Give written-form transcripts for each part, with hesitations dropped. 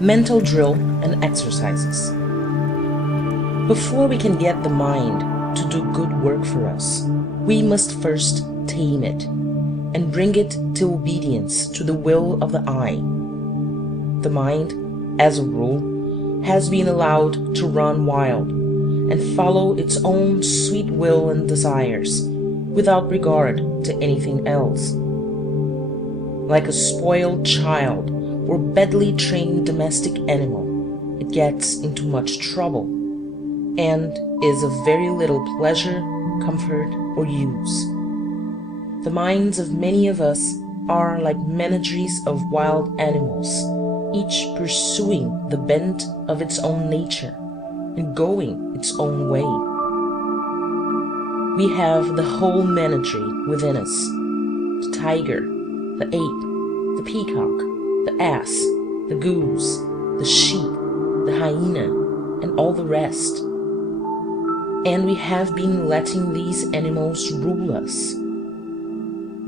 Mental drill and exercises. Before we can get the mind to do good work for us, we must first tame it and bring it to obedience to the will of the I. The mind, as a rule, has been allowed to run wild and follow its own sweet will and desires without regard to anything else. Like a spoiled child or badly trained domestic animal, it gets into much trouble and is of very little pleasure, comfort, or use. The minds of many of us are like menageries of wild animals, each pursuing the bent of its own nature and going its own way. We have the whole menagerie within us: the tiger, the ape, the peacock, the ass, the goose, the sheep, the hyena, and all the rest. And we have been letting these animals rule us.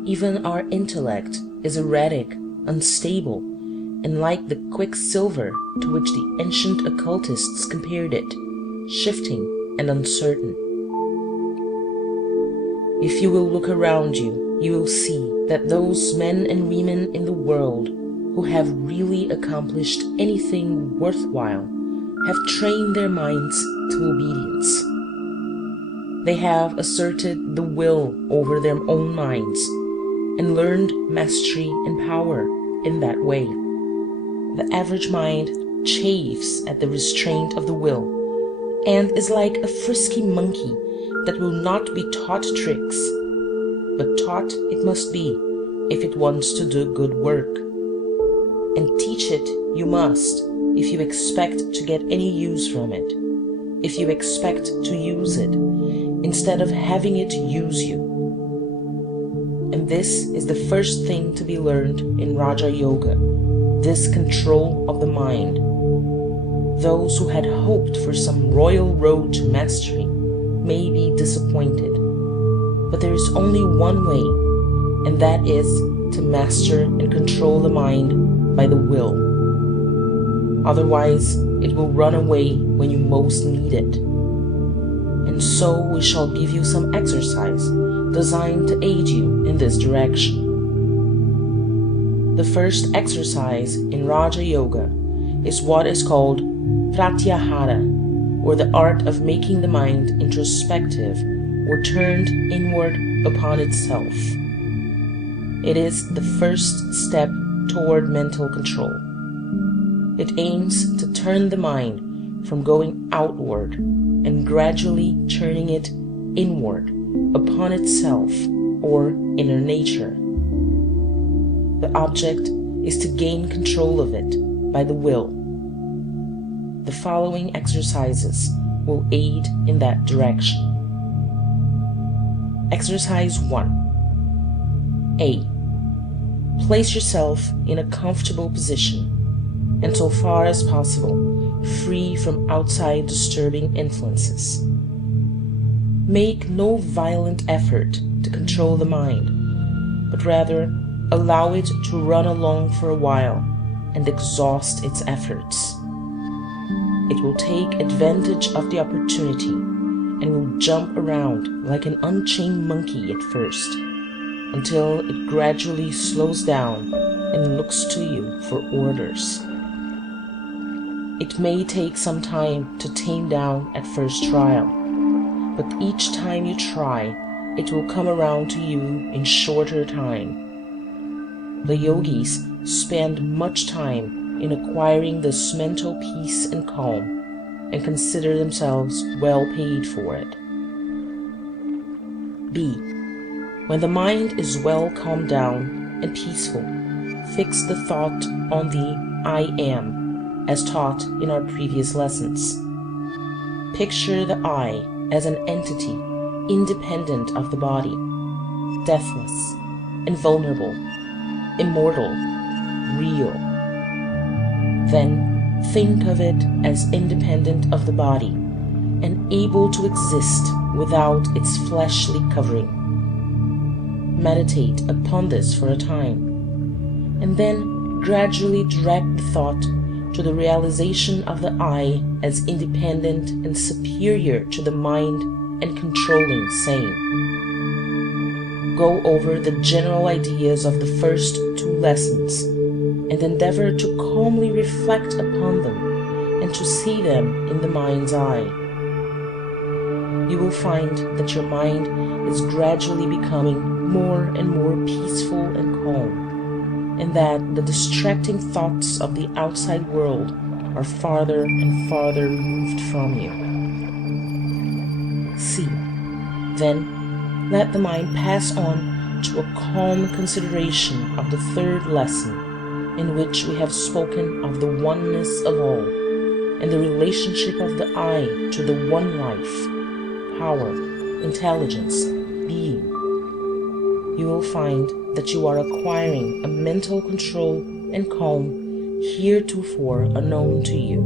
Even our intellect is erratic, unstable, and like the quicksilver to which the ancient occultists compared it, shifting and uncertain. If you will look around you, you will see that those men and women in the world who have really accomplished anything worthwhile have trained their minds to obedience. They have asserted the will over their own minds and learned mastery and power in that way. The average mind chafes at the restraint of the will and is like a frisky monkey that will not be taught tricks, but taught it must be if it wants to do good work. And teach it you must if you expect to get any use from it, if you expect to use it instead of having it use you. And this is the first thing to be learned in Raja Yoga, this control of the mind. Those who had hoped for some royal road to mastery may be disappointed, but there is only one way, and that is to master and control the mind by the will. Otherwise, it will run away when you most need it. And so we shall give you some exercise designed to aid you in this direction. The first exercise in Raja Yoga is what is called pratyahara, or the art of making the mind introspective or turned inward upon itself. It is the first step toward mental control. It aims to turn the mind from going outward and gradually turning it inward upon itself or inner nature. The object is to gain control of it by the will. The following exercises will aid in that direction. Exercise 1. A. Place yourself in a comfortable position and, so far as possible, free from outside disturbing influences. Make no violent effort to control the mind, but rather allow it to run along for a while and exhaust its efforts. It will take advantage of the opportunity and will jump around like an unchained monkey at first, until it gradually slows down and looks to you for orders. It may take some time to tame down at first trial, but each time you try, it will come around to you in shorter time. The yogis spend much time in acquiring this mental peace and calm, and consider themselves well paid for it. B. When the mind is well calmed down and peaceful, fix the thought on the I am, as taught in our previous lessons. Picture the I as an entity independent of the body, deathless, invulnerable, immortal, real. Then think of it as independent of the body and able to exist without its fleshly covering. Meditate upon this for a time, and then gradually direct the thought to to the realization of the I as independent and superior to the mind and controlling same. Go over the general ideas of the first 2 lessons and endeavor to calmly reflect upon them and to see them in the mind's eye. You will find that your mind is gradually becoming more and more peaceful and calm, and that the distracting thoughts of the outside world are farther and farther removed from you. See, then, let the mind pass on to a calm consideration of the 3rd lesson, in which we have spoken of the oneness of all, and the relationship of the I to the one life, power, intelligence, being. You will find that you are acquiring a mental control and calm heretofore unknown to you.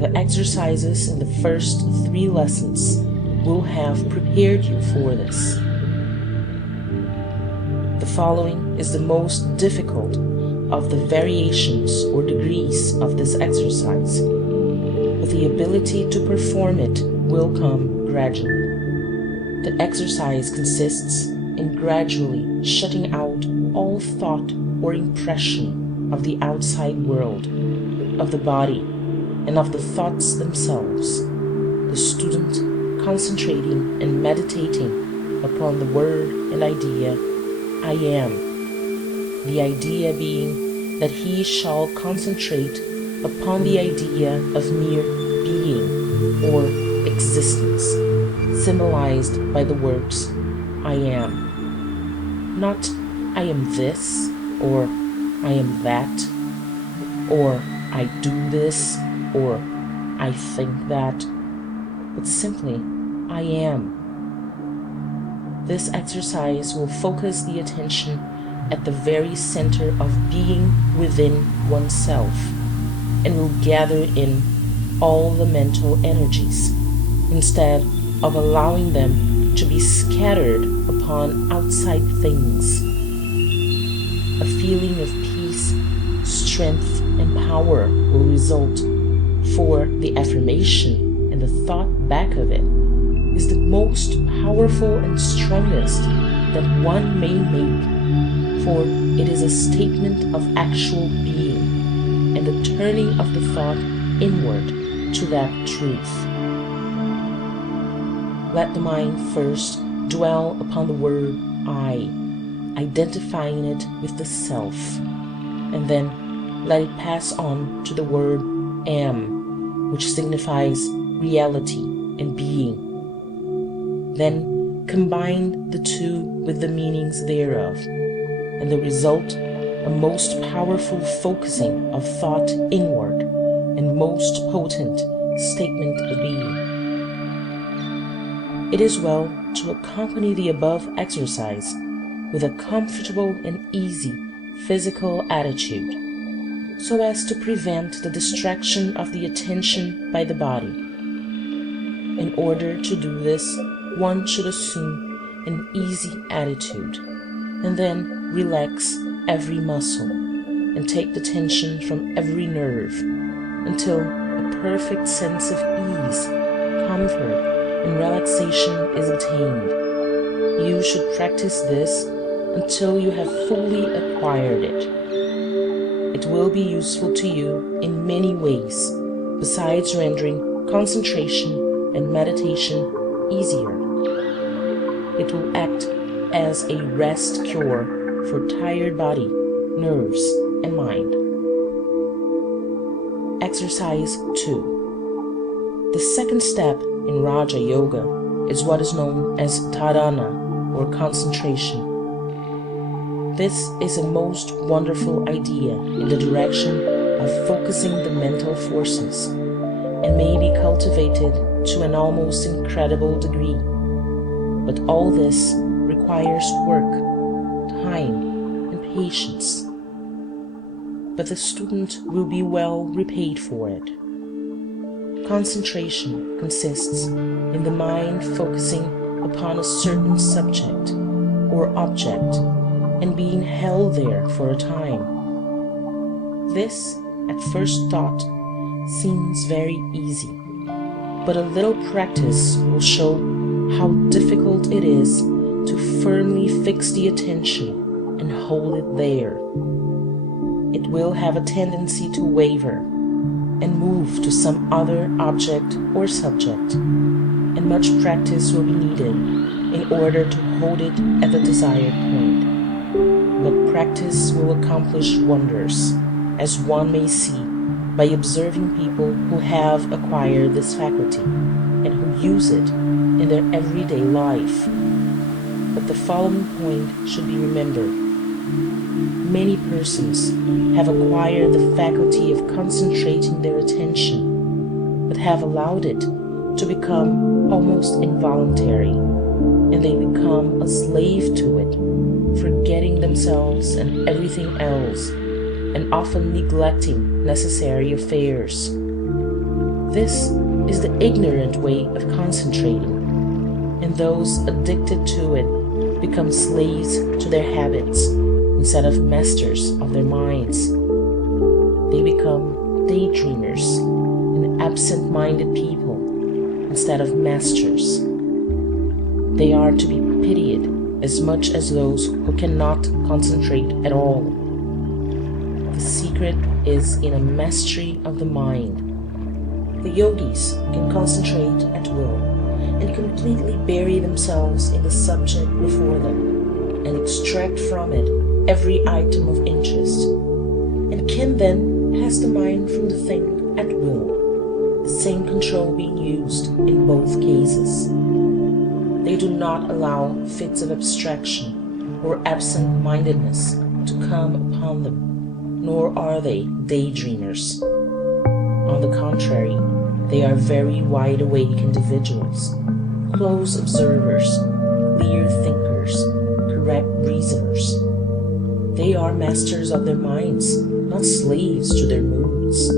The exercises in the first 3 lessons will have prepared you for this. The following is the most difficult of the variations or degrees of this exercise, but the ability to perform it will come gradually. The exercise consists in gradually shutting out all thought or impression of the outside world, of the body, and of the thoughts themselves, the student concentrating and meditating upon the word and idea, I am, the idea being that he shall concentrate upon the idea of mere being or existence, symbolized by the words I am. Not I am this, or I am that, or I do this, or I think that, but simply I am. This exercise will focus the attention at the very center of being within oneself, and will gather in all the mental energies, instead of allowing them to be scattered upon outside things. A feeling of peace, strength, and power will result, for the affirmation and the thought back of it is the most powerful and strongest that one may make, for it is a statement of actual being and the turning of the thought inward to that truth. Let the mind first dwell upon the word I, identifying it with the self, and then let it pass on to the word am, which signifies reality and being. Then combine the 2 with the meanings thereof, and the result a most powerful focusing of thought inward and most potent statement of being. It is well to accompany the above exercise with a comfortable and easy physical attitude, so as to prevent the distraction of the attention by the body. In order to do this, one should assume an easy attitude, and then relax every muscle, and take the tension from every nerve, until a perfect sense of ease, comfort, and relaxation is attained. You should practice this until you have fully acquired it. It will be useful to you in many ways, besides rendering concentration and meditation easier. It will act as a rest cure for tired body, nerves, and mind. Exercise 2. The second step in Raja Yoga is what is known as dharana, or concentration. This is a most wonderful idea in the direction of focusing the mental forces, and may be cultivated to an almost incredible degree. But all this requires work, time, and patience. But the student will be well repaid for it. Concentration consists in the mind focusing upon a certain subject or object and being held there for a time. This at first thought, seems very easy, but a little practice will show how difficult it is to firmly fix the attention and hold it there. It will have a tendency to waver and move to some other object or subject, and much practice will be needed in order to hold it at the desired point. But practice will accomplish wonders, as one may see by observing people who have acquired this faculty and who use it in their everyday life. But the following point should be remembered. Many persons have acquired the faculty of concentrating their attention, but have allowed it to become almost involuntary, and they become a slave to it, forgetting themselves and everything else, and often neglecting necessary affairs. This is the ignorant way of concentrating, and those addicted to it become slaves to their habits instead of masters of their minds. They become daydreamers and absent-minded people instead of masters. They are to be pitied as much as those who cannot concentrate at all. The secret is in a mastery of the mind. The yogis can concentrate at will and completely bury themselves in the subject before them and extract from it every item of interest, and can then pass the mind from the thing at will, the same control being used in both cases. They do not allow fits of abstraction or absent-mindedness to come upon them, nor are they daydreamers. On the contrary, they are very wide-awake individuals, close observers, clear thinkers, correct reasoners. They are masters of their minds, not slaves to their moods.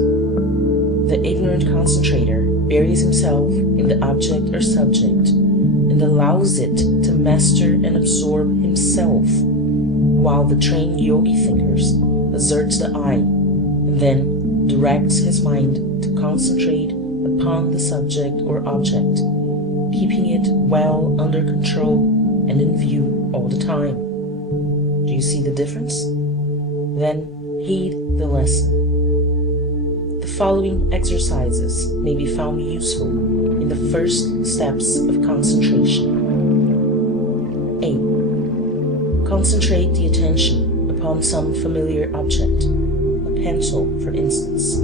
The ignorant concentrator buries himself in the object or subject and allows it to master and absorb himself, while the trained yogi thinkers asserts the I and then directs his mind to concentrate upon the subject or object, keeping it well under control and in view all the time. Do you see the difference? Then heed the lesson. The following exercises may be found useful in the first steps of concentration. A. Concentrate the attention upon some familiar object, a pencil for instance.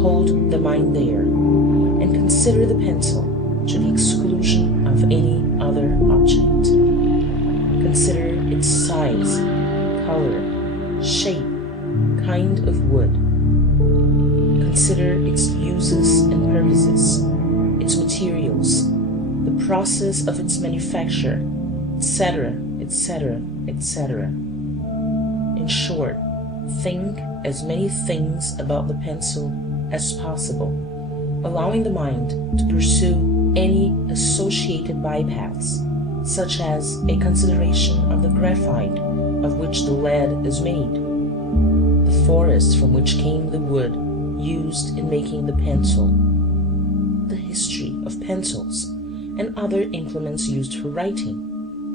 Hold the mind there, and consider the pencil to the exclusion of any other object. Consider its size, color, shape, kind of wood. Consider its uses and purposes, its materials, the process of its manufacture, etc., etc., etc. In short, think as many things about the pencil as possible, allowing the mind to pursue any associated bypaths, such as a consideration of the graphite of which the lead is made, the forest from which came the wood used in making the pencil, the history of pencils and other implements used for writing,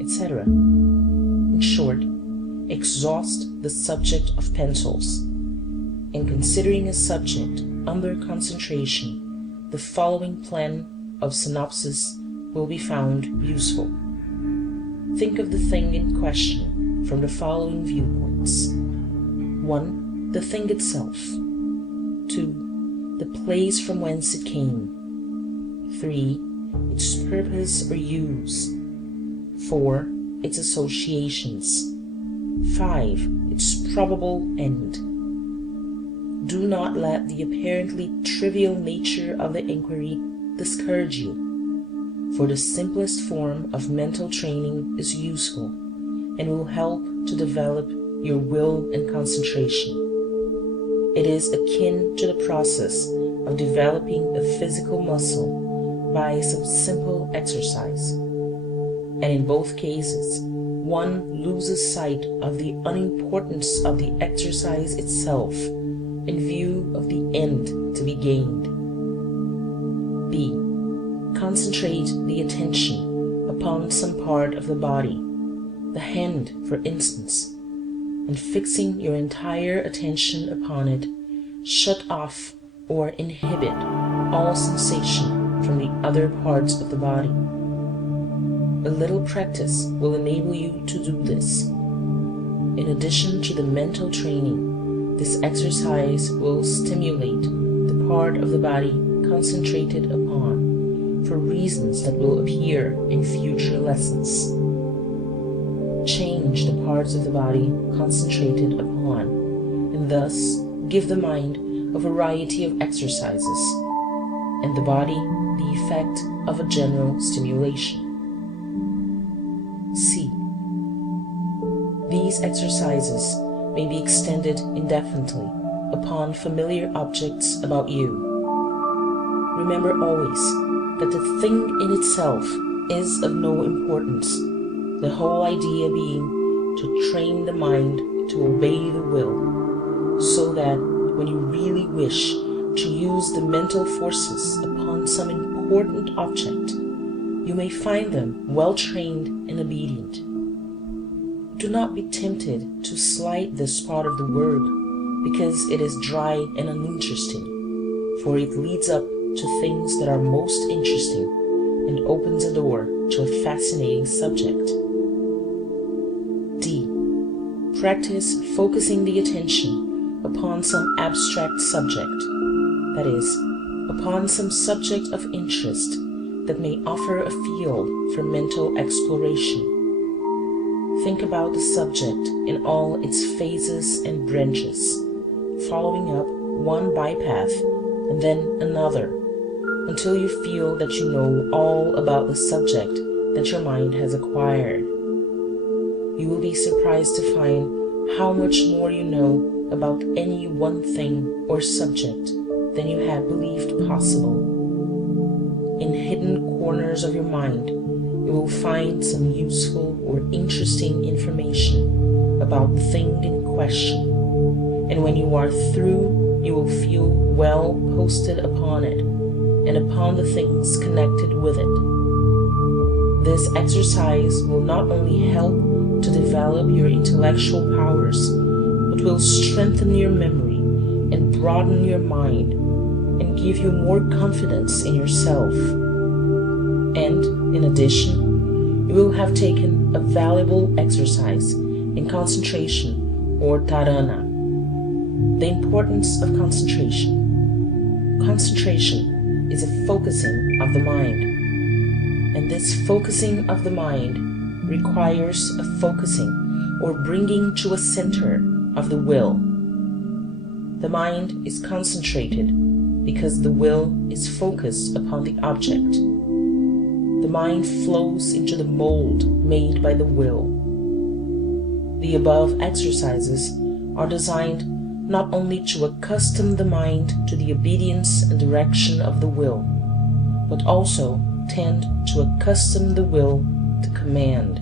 etc. In short, exhaust the subject of pencils. In considering a subject under concentration, the following plan of synopsis will be found useful. Think of the thing in question from the following viewpoints. 1. The thing itself. 2. The place from whence it came. 3. Its purpose or use. 4. Its associations. 5. Its probable end. Do not let the apparently trivial nature of the inquiry discourage you, for the simplest form of mental training is useful and will help to develop your will and concentration. It is akin to the process of developing a physical muscle by some simple exercise, and in both cases, one loses sight of the unimportance of the exercise itself in view of the end to be gained. B. Concentrate the attention upon some part of the body, the hand for instance, and fixing your entire attention upon it, shut off or inhibit all sensation from the other parts of the body. A little practice will enable you to do this. In addition to the mental training, this exercise will stimulate the part of the body concentrated upon for reasons that will appear in future lessons. Change the parts of the body concentrated upon, and thus give the mind a variety of exercises, and the body the effect of a general stimulation. C. These exercises may be extended indefinitely upon familiar objects about you. Remember always that the thing in itself is of no importance, the whole idea being to train the mind to obey the will, so that when you really wish to use the mental forces upon some important object, you may find them well trained and obedient. Do not be tempted to slight this part of the work because it is dry and uninteresting, for it leads up to things that are most interesting and opens a door to a fascinating subject. D. Practice focusing the attention upon some abstract subject, that is, upon some subject of interest that may offer a field for mental exploration. Think about the subject in all its phases and branches, following up one bypath and then another, until you feel that you know all about the subject that your mind has acquired. You will be surprised to find how much more you know about any one thing or subject than you had believed possible. In hidden corners of your mind, you will find some useful or interesting information about the thing in question, and when you are through, you will feel well posted upon it and upon the things connected with it. This exercise will not only help to develop your intellectual powers, but will strengthen your memory and broaden your mind and give you more confidence in yourself. And in addition, you will have taken a valuable exercise in concentration or dharana. The importance of concentration. Concentration is a focusing of the mind, and this focusing of the mind requires a focusing or bringing to a center of the will. The mind is concentrated because the will is focused upon the object. The mind flows into the mold made by the will. The above exercises are designed not only to accustom the mind to the obedience and direction of the will, but also tend to accustom the will to command.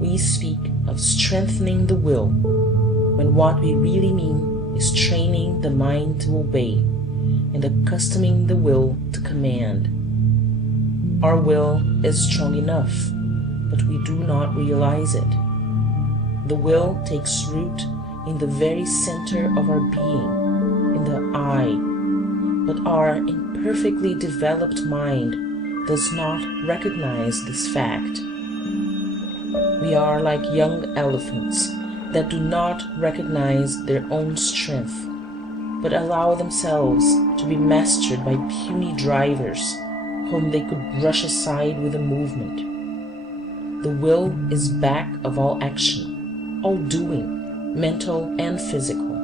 We speak of strengthening the will, when what we really mean is training the mind to obey and accustoming the will to command. Our will is strong enough, but we do not realize it. The will takes root in the very center of our being, in the I, but our imperfectly developed mind does not recognize this fact. We are like young elephants that do not recognize their own strength, but allow themselves to be mastered by puny drivers whom they could brush aside with a movement. The will is back of all action, all doing, mental and physical.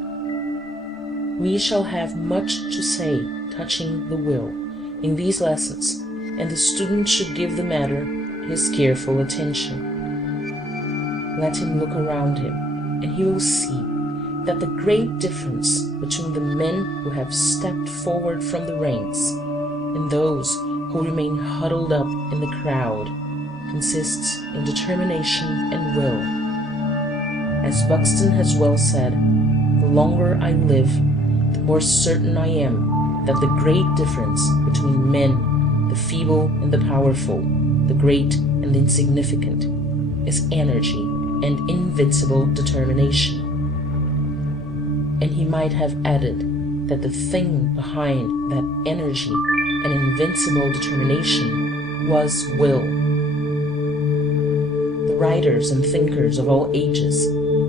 We shall have much to say touching the will in these lessons, and the student should give the matter his careful attention. Let him look around him, and he will see that the great difference between the men who have stepped forward from the ranks and those who remain huddled up in the crowd consists in determination and will. As Buxton has well said, the longer I live, the more certain I am that the great difference between men, the feeble and the powerful, the great and the insignificant, is energy and invincible determination. And he might have added that the thing behind that energy and invincible determination was will. The writers and thinkers of all ages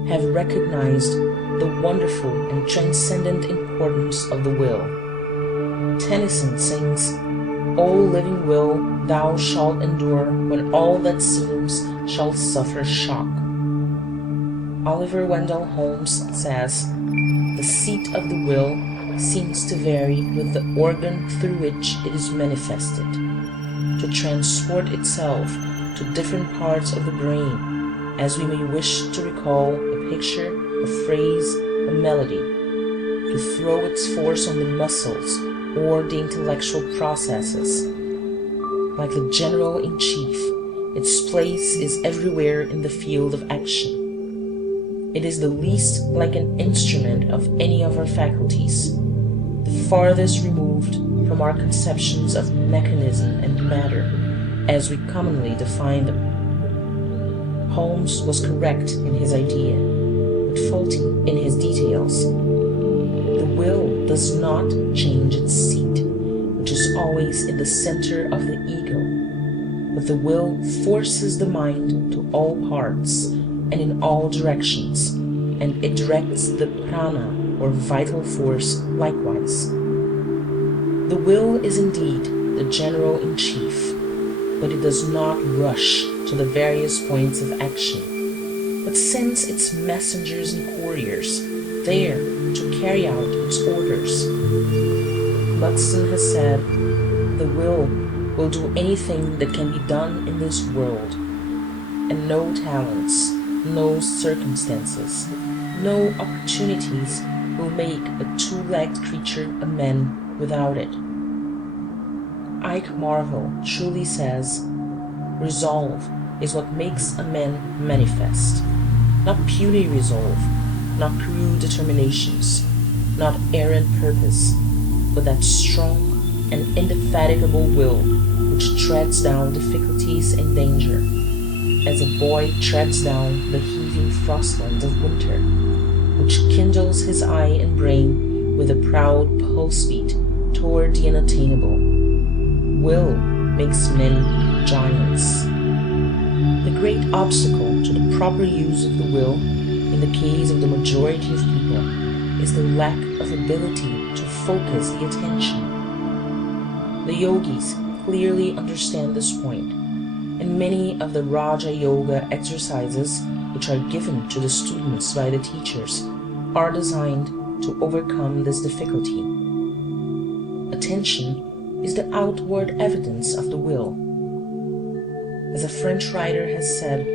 have recognized the wonderful and transcendent importance of the will. Tennyson sings, "O living will, thou shalt endure when all that seems shall suffer shock." Oliver Wendell Holmes says, "The seat of the will seems to vary with the organ through which it is manifested, to transport itself to different parts of the brain, as we may wish to recall a picture, a phrase, a melody, to throw its force on the muscles or the intellectual processes. Like the general-in-chief, its place is everywhere in the field of action. It is the least like an instrument of any of our faculties, the farthest removed from our conceptions of mechanism and matter as we commonly define them." Holmes was correct in his idea, but faulty in his details. The will does not change its seat, which is always in the center of the ego, but the will forces the mind to all parts and in all directions, and it directs the prana or vital force likewise. The will is indeed the general-in-chief, but it does not rush to the various points of action, but sends its messengers and couriers there to carry out its orders. Watson has said, "The will do anything that can be done in this world, and no talents, no circumstances, no opportunities will make a two-legged creature a man without it." Ike Marvell truly says, "Resolve is what makes a man manifest, not puny resolve, not crude determinations, not errant purpose, but that strong and indefatigable will which treads down difficulties and danger, as a boy treads down the heaving frostland of winter, which kindles his eye and brain with a proud pulse beat toward the unattainable. Will makes men giants." The great obstacle to the proper use of the will, in the case of the majority of people, is the lack of ability to focus the attention. The yogis clearly understand this point, and many of the Raja Yoga exercises which are given to the students by the teachers are designed to overcome this difficulty. Attention is the outward evidence of the will. As a French writer has said,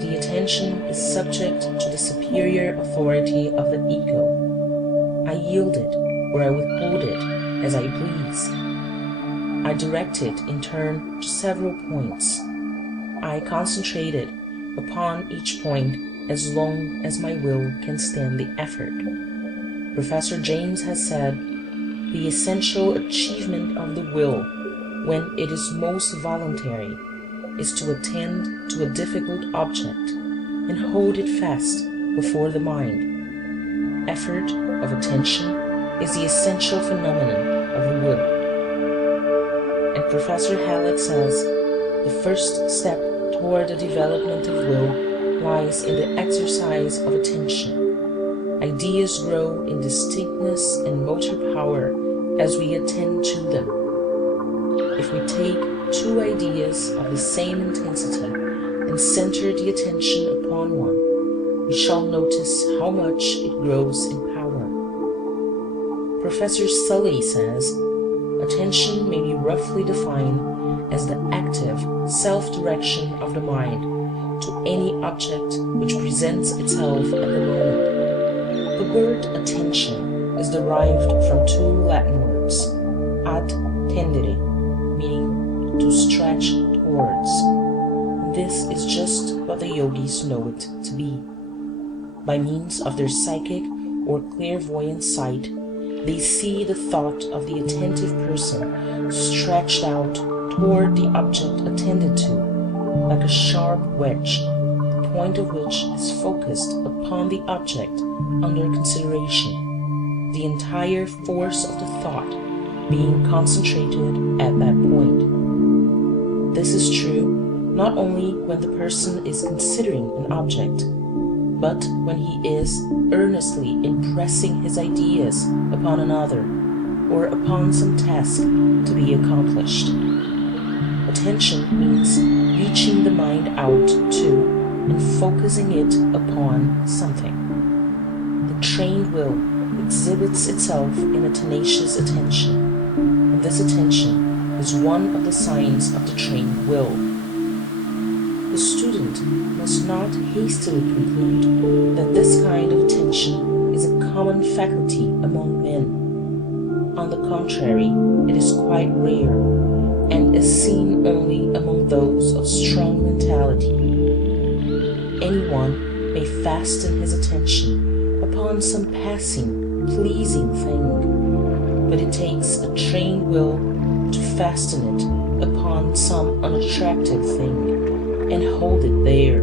the attention is subject to the superior authority of the ego. I yield it or I withhold it as I please. I direct it in turn to several points. I concentrate it upon each point as long as my will can stand the effort. Professor James has said, "The essential achievement of the will, when it is most voluntary, is to attend to a difficult object and hold it fast before the mind. Effort of attention is the essential phenomenon of the will." And Professor Hallett says, "The first step toward the development of will lies in the exercise of attention. Ideas grow in distinctness and motor power as we attend to them. If we take two ideas of the same intensity and center the attention upon one, we shall notice how much it grows in power." Professor Sully says, "Attention may be roughly defined as the active self-direction of the mind to any object which presents itself at the moment." The word attention is derived from two Latin words, ad tendere, meaning to stretch towards. This is just what the yogis know it to be. By means of their psychic or clairvoyant sight, they see the thought of the attentive person stretched out toward the object attended to, like a sharp wedge, the point of which is focused upon the object under consideration, the entire force of the thought being concentrated at that point. This is true not only when the person is considering an object, but when he is earnestly impressing his ideas upon another or upon some task to be accomplished. Attention means reaching the mind out to and focusing it upon something. The trained will exhibits itself in a tenacious attention, and this attention is one of the signs of the trained will. The student must not hastily conclude that this kind of attention is a common faculty among men. On the contrary, it is quite rare, and is seen only among those of strong mentality. Anyone may fasten his attention upon some passing, pleasing thing, but it takes a trained will to fasten it upon some unattractive thing and hold it there.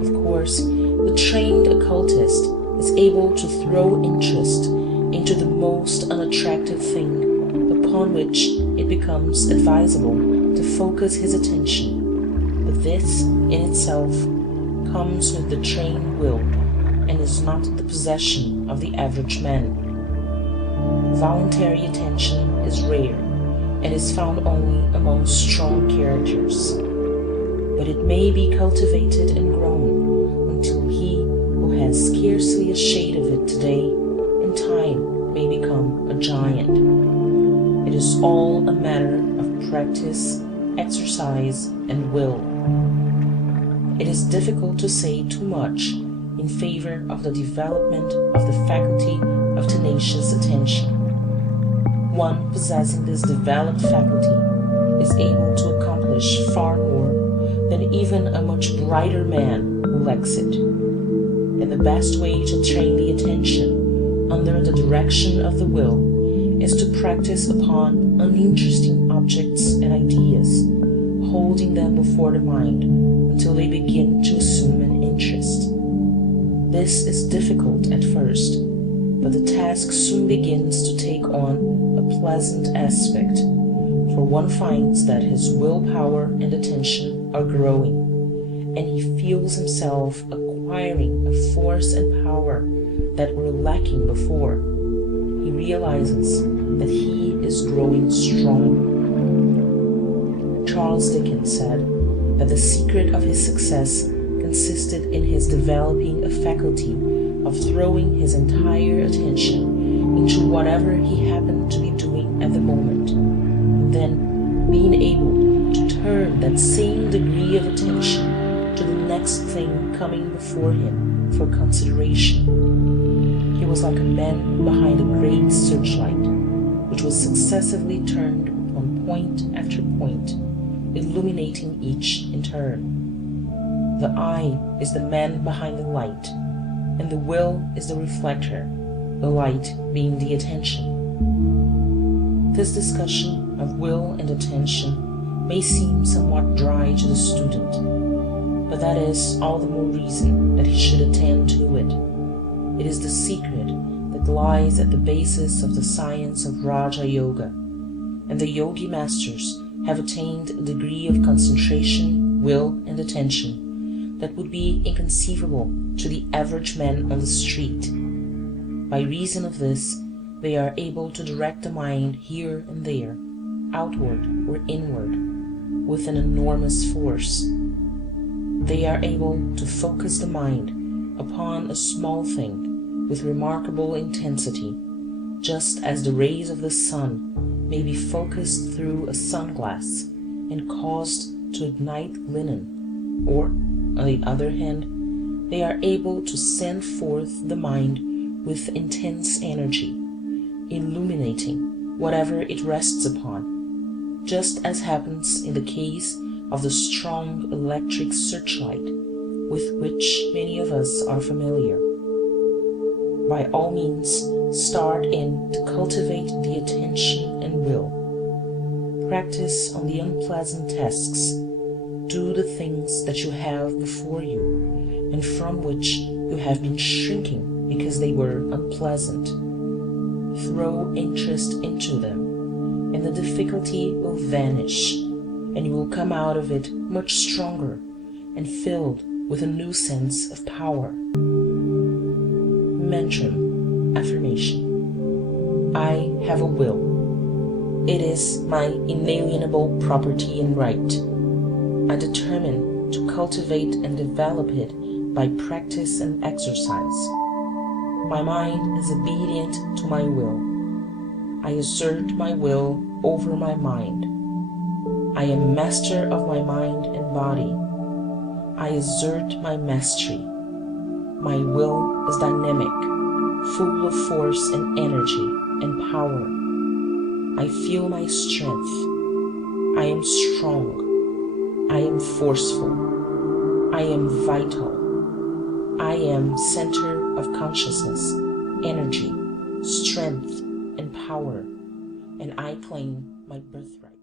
Of course, the trained occultist is able to throw interest into the most unattractive thing upon which it becomes advisable to focus his attention, but this in itself comes with the trained will and is not the possession of the average man. Voluntary attention is rare and is found only among strong characters, but it may be cultivated and grown until he who has scarcely a shade of it today in time may become a giant. It is all a matter of practice, exercise, and will. It is difficult to say too much in favor of the development of the faculty of tenacious attention. One possessing this developed faculty is able to accomplish far more than even a much brighter man who lacks it. And the best way to train the attention under the direction of the will is to practice upon uninteresting objects and ideas, holding them before the mind until they begin to assume an interest. This is difficult at first, but the task soon begins to take on a pleasant aspect, for one finds that his willpower and attention are growing, and he feels himself acquiring a force and power that were lacking before. He realizes that he is growing strong. Charles Dickens said that the secret of his success consisted in his developing a faculty of throwing his entire attention into whatever he happened to be doing at the moment, and then being able to turn that same degree of attention to the next thing coming before him for consideration. He was like a man behind a great searchlight, which was successively turned upon point after point, illuminating each in turn. The eye is the man behind the light, and the will is the reflector, the light being the attention. This discussion of will and attention may seem somewhat dry to the student, but that is all the more reason that he should attend to it. It is the secret that lies at the basis of the science of Raja Yoga, and the Yogi masters have attained a degree of concentration, will, and attention that would be inconceivable to the average man on the street. By reason of this, they are able to direct the mind here and there, outward or inward, with an enormous force. They are able to focus the mind upon a small thing with remarkable intensity, just as the rays of the sun may be focused through a sunglass and caused to ignite linen, or, on the other hand, they are able to send forth the mind with intense energy, illuminating whatever it rests upon, just as happens in the case of the strong electric searchlight with which many of us are familiar. by all means, start in to cultivate the attention and will. Practice on the unpleasant tasks. Do the things that you have before you and from which you have been shrinking because they were unpleasant. Throw interest into them, and the difficulty will vanish, and you will come out of it much stronger and filled with a new sense of power. Mantra, affirmation. I have a will. It is my inalienable property and right. I determine to cultivate and develop it by practice and exercise. My mind is obedient to my will. I assert my will over my mind. I am master of my mind and body. I assert my mastery. My will is dynamic, full of force and energy and power. I feel my strength. I am strong. I am forceful. I am vital. I am center of consciousness, energy, strength, and power, and I claim my birthright.